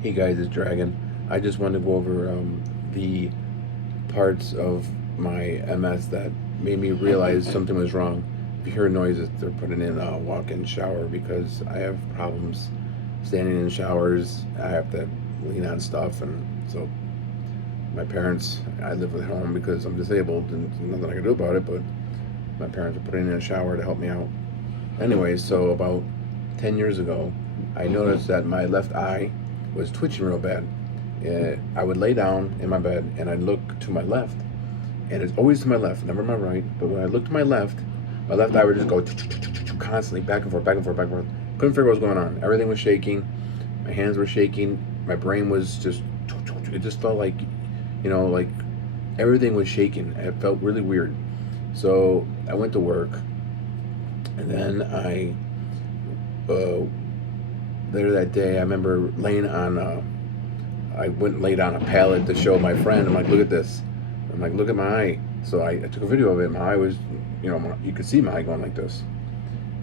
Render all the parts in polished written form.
Hey guys, it's Dragon. I just wanted to go over the parts of my MS that made me realize something was wrong. If you hear noises, they're putting in a walk-in shower because I have problems standing in showers. I have to lean on stuff, and so my parents, I live at home because I'm disabled and there's nothing I can do about it, but my parents are putting in a shower to help me out. Anyway, so about 10 years ago, I noticed that my left eye was twitching real bad. I would lay down in my bed and I'd look to my left, and it's always to my left, never my right. But when I looked to my left eye would just go constantly back and forth, back and forth, back and forth. Couldn't figure what was going on. Everything was shaking. My hands were shaking. My brain was just, it just felt like, like everything was shaking. It felt really weird. So I went to work, and then uh, later that day, I remember laying on. I went and laid on a pallet to show my friend. I'm like, look at this. I'm like, look at my eye. So I took a video of it. My eye was, you could see my eye going like this.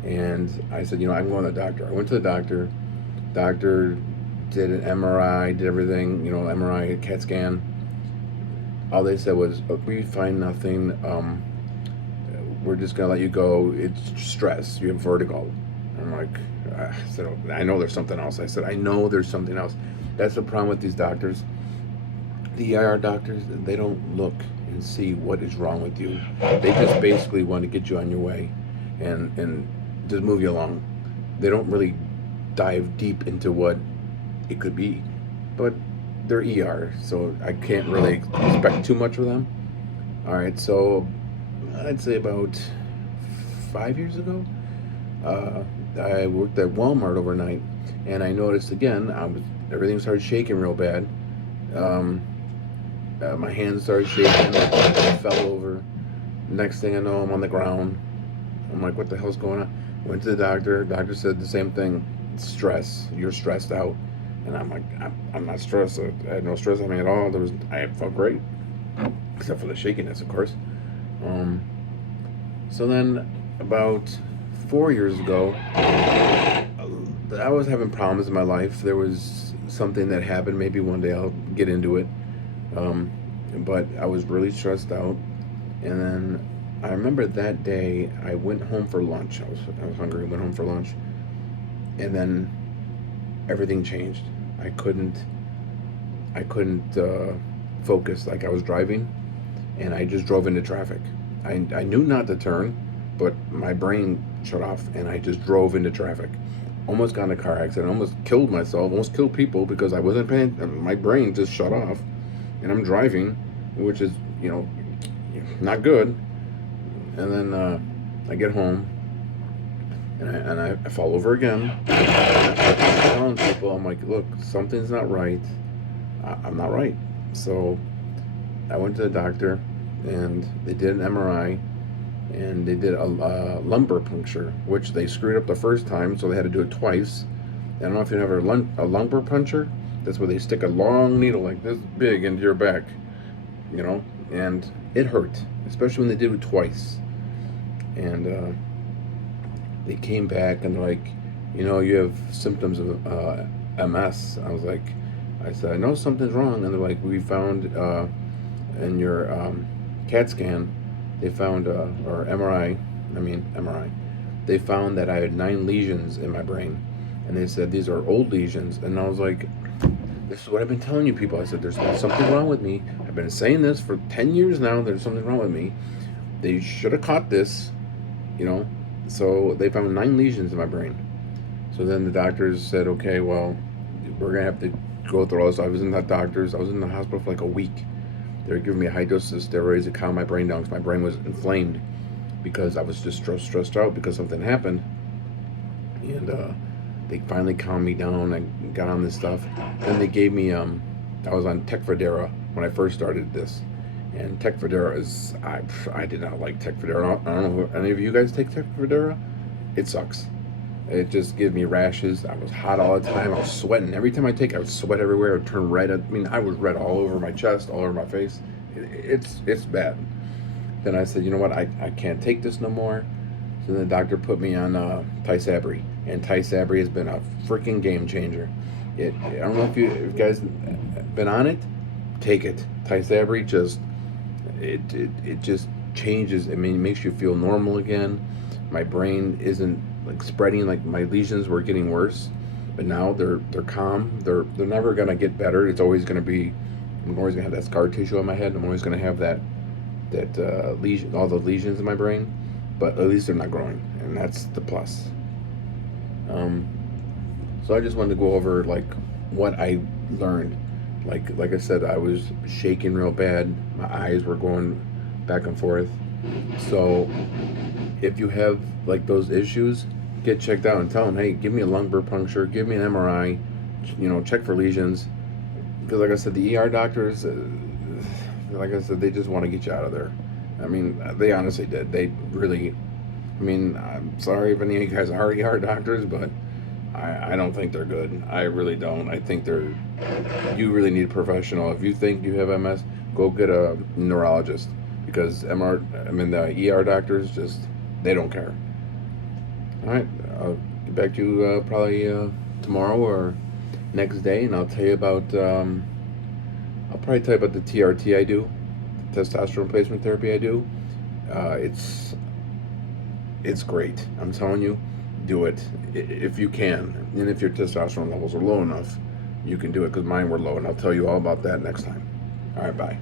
And I said, I'm going to the doctor. I went to the doctor. Doctor did an MRI, did everything, MRI, CAT scan. All they said was, we find nothing. We're just gonna let you go. It's stress. You have vertigo. I'm like, I said, oh, I know there's something else. I said, I know there's something else. That's the problem with these doctors. The ER doctors, they don't look and see what is wrong with you. They just basically want to get you on your way and just move you along. They don't really dive deep into what it could be. But they're ER, so I can't really expect too much of them. All right, so I'd say about 5 years ago, uh, I worked at Walmart overnight, and I noticed again, everything started shaking real bad. Um, my hands started shaking. I fell over. Next thing I know, I'm on the ground. I'm like, what the hell's going on? Went to the doctor. Doctor said the same thing. Stress. You're stressed out. And I'm like, I'm not stressed. I had no stress on me at all. I felt great, except for the shakiness, of course. Um, so then, about 4 years ago, I was having problems in my life. There was something that happened. Maybe one day I'll get into it. Um, but I was really stressed out. And then I remember that day I went home for lunch. I was hungry. Went home for lunch, and then everything changed. I couldn't I couldn't focus. Like I was driving, and I just drove into traffic. I knew not to turn, but my brain shut off, and I just drove into traffic. Almost got in a car accident. Almost killed myself. Almost killed people because I wasn't paying. My brain just shut off, and I'm driving, which is not good. And then I get home, and I fall over again. I'm telling people, I'm like, look, something's not right. I'm not right. So I went to the doctor, and they did an MRI, and they did a lumbar puncture, which they screwed up the first time, so they had to do it twice. I don't know if you have a lumbar puncture. That's where they stick a long needle like this big into your back, and it hurt, especially when they did it twice. And they came back and they're like, you have symptoms of MS. I said, I know something's wrong. And they're like, we found in your CAT scan, they found, or MRI, they found that I had 9 lesions in my brain. And they said, these are old lesions. And I was like, this is what I've been telling you people. I said, there's something wrong with me. I've been saying this for 10 years now. There's something wrong with me. They should have caught this, you know. So they found 9 lesions in my brain. So then the doctors said, okay, well, we're going to have to go through all this. I was in the hospital for like a week. They were giving me a high dose of steroids to calm my brain down because my brain was inflamed because I was just stressed out because something happened. And they finally calmed me down. I got on this stuff. Then they gave me, I was on Tecfidera when I first started this. And Tecfidera I did not like Tecfidera. I don't know if any of you guys take Tecfidera. It sucks. It just gives me rashes. I was hot all the time. I was sweating. Every time I take it, I would sweat everywhere. I would turn red. I was red all over my chest, all over my face. It's bad. Then I said, you know what? I can't take this no more. So then the doctor put me on Tysabri. And Tysabri has been a freaking game changer. I don't know if you guys been on it. Take it. Tysabri just it just changes. I mean, it makes you feel normal again. My brain isn't like spreading. Like my lesions were getting worse, but now they're calm. They're never gonna get better. It's always gonna be. I'm always gonna have that scar tissue on my head. I'm always gonna have that lesion, all the lesions in my brain. But at least they're not growing, and that's the plus. Um, so I just wanted to go over like what I learned. Like I said, I was shaking real bad. My eyes were going back and forth. So if you have like those issues, get checked out and tell them, hey, give me a lumbar puncture, give me an MRI, check for lesions. Because like I said, the ER doctors, like I said, they just want to get you out of there. I mean, they honestly did. They really. I mean, I'm sorry if any of you guys are ER doctors, but I don't think they're good. I really don't. I think you really need a professional. If you think you have MS, go get a neurologist because the ER doctors just, they don't care. All right, I'll get back to you probably tomorrow or next day, and I'll tell you about, I'll probably tell you about the TRT I do, the testosterone replacement therapy I do. It's great. I'm telling you, do it if you can, and if your testosterone levels are low enough, you can do it because mine were low, and I'll tell you all about that next time. All right, bye.